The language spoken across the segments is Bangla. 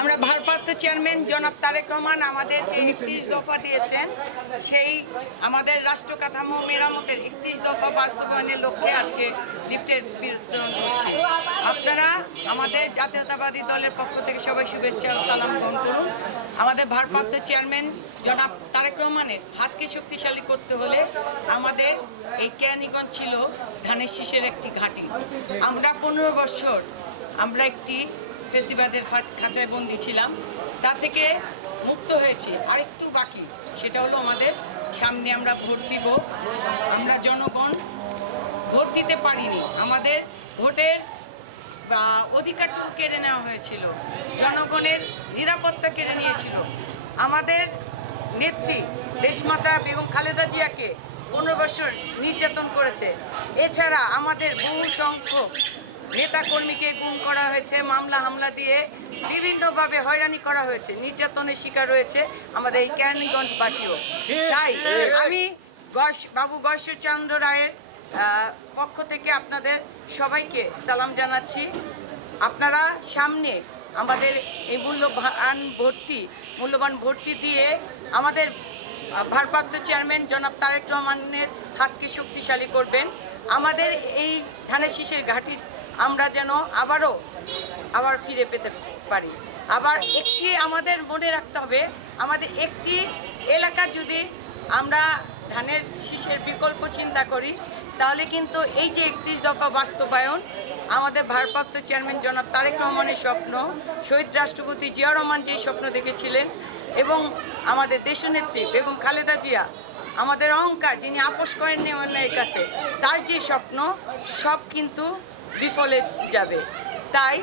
আমরা ভারপ্রাপ্ত চেয়ারম্যান জনাব তারেক রহমান আমাদের যে একত্রিশ দফা দিয়েছেন, সেই আমাদের রাষ্ট্র কাঠামো মেরামতের একত্রিশ দফা বাস্তবায়নের লক্ষ্যে আজকে লিফটের বিতরণ হচ্ছে। আপনারা আমাদের জাতীয়তাবাদী দলের পক্ষ থেকে সবাই শুভেচ্ছা ও সালাম গ্রহণ করুন। আমাদের ভারপ্রাপ্ত চেয়ারম্যান জনাব তারেক রহমানের হাতকে শক্তিশালী করতে হলে আমাদের এই কেরানীগঞ্জ ছিল ধানের শীষের একটি ঘাঁটি। আমরা পনেরো বছর আমরা একটি ফেসিবাদের খাঁচ- খাঁচায় বন্দি ছিলাম। তা থেকে মুক্ত হয়েছি। আরেকটু বাকি, সেটা হলো আমাদের সামনে আমরা ভোট দিব। আমরা জনগণ ভোট দিতে পারিনি। আমাদের ভোটের অধিকারটুকু কেড়ে নেওয়া হয়েছিল। জনগণের নিরাপত্তা কেড়ে নিয়েছিল। আমাদের নেত্রী দেশমাতা বেগম খালেদা জিয়াকে পনেরো বছর নির্যাতন করেছে। এছাড়া আমাদের বহু সংখ্যক নেতাকর্মীকে গুম করা হয়েছে, মামলা হামলা দিয়ে বিভিন্নভাবে হয়রানি করা হয়েছে, নির্যাতনের শিকার রয়েছে আমাদের এই কেরানীগঞ্জবাসীও। তাই আমি বাবু গশ্বরচন্দ্র রায়ের পক্ষ থেকে আপনাদের সবাইকে সালাম জানাচ্ছি। আপনারা সামনে আমাদের এই মূল্যবান ভর্তি মূল্যবান ভর্তি দিয়ে আমাদের ভারপ্রাপ্ত চেয়ারম্যান জনাব তারেক রহমানের হাতকে শক্তিশালী করবেন। আমাদের এই ধানের শীষের ঘাটির আমরা যেন আবারও, আবার ফিরে পেতে পারি। আবার একটি আমাদের মনে রাখতে হবে, আমাদের একটি এলাকার যদি আমরা ধানের শীষের বিকল্প চিন্তা করি, তাহলে কিন্তু এই যে একত্রিশ দফা বাস্তবায়ন, আমাদের ভারপ্রাপ্ত চেয়ারম্যান জনাব তারেক রহমানের স্বপ্ন, শহীদ রাষ্ট্রপতি জিয়া রহমান যে স্বপ্ন দেখেছিলেন, এবং আমাদের দেশনেত্রী বেগম খালেদা জিয়া, আমাদের অহংকার যিনি আপোষ করেননি অন্যায়ের কাছে, তার যে স্বপ্ন, সব কিন্তু বিফলে যাবে। তাই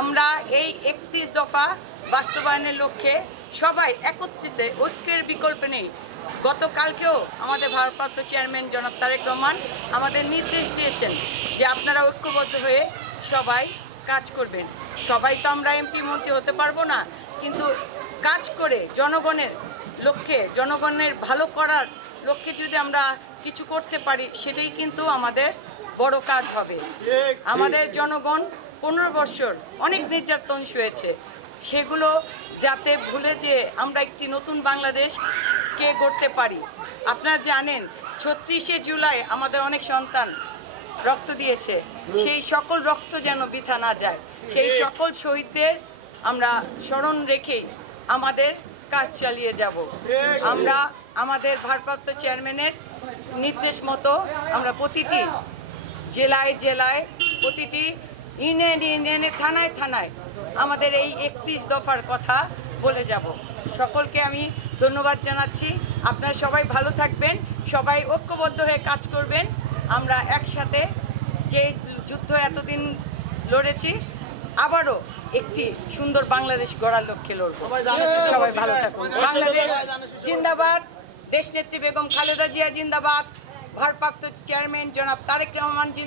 আমরা এই একত্রিশ দফা বাস্তবায়নের লক্ষ্যে সবাই একত্রিত ঐক্যের বিকল্প নেই। গতকালকেও আমাদের ভারপ্রাপ্ত চেয়ারম্যান জনাব তারেক রহমান আমাদের নির্দেশ দিয়েছেন যে আপনারা ঐক্যবদ্ধ হয়ে সবাই কাজ করবেন। সবাই তো আমরা এমপি, মন্ত্রী হতে পারব না, কিন্তু কাজ করে জনগণের লক্ষ্যে, জনগণের ভালো করার লক্ষ্যে যদি আমরা কিছু করতে পারি, সেটাই কিন্তু আমাদের বড় কাজ হবে। আমাদের জনগণ পনেরো বছর অনেক নির্যাতন সয়েছে সেগুলো যাতে ভুলে যে আমরা একটি নতুন বাংলাদেশকে গড়তে পারি। আপনারা জানেন ছত্রিশে জুলাই আমাদের অনেক সন্তান রক্ত দিয়েছে। সেই সকল রক্ত যেন বৃথা না যায়। সেই সকল শহীদদের আমরা স্মরণ রেখেই আমাদের কাজ চালিয়ে যাব। আমরা আমাদের ভারপ্রাপ্ত চেয়ারম্যানের নির্দেশ মতো আমরা প্রতিটি জেলায় জেলায় প্রতিটি ইউনিয়ন ইউনিয়নে থানায় থানায় আমাদের এই একত্রিশ দফার কথা বলে যাব। সকলকে আমি ধন্যবাদ জানাচ্ছি। আপনারা সবাই ভালো থাকবেন সবাই ঐক্যবদ্ধ হয়ে কাজ করবেন। আমরা একসাথে যে যুদ্ধ এতদিন লড়েছি আবারও একটি সুন্দর বাংলাদেশ গড়ার লক্ষ্যে লড়ব। সবাই ভালো থাকুন। বাংলাদেশ জিন্দাবাদ। দেশনেত্রী বেগম খালেদা জিয়া জিন্দাবাদ। ভারপ্রাপ্ত চেয়ারম্যান জনাব তারেক রহমান জিন্দাবাদ।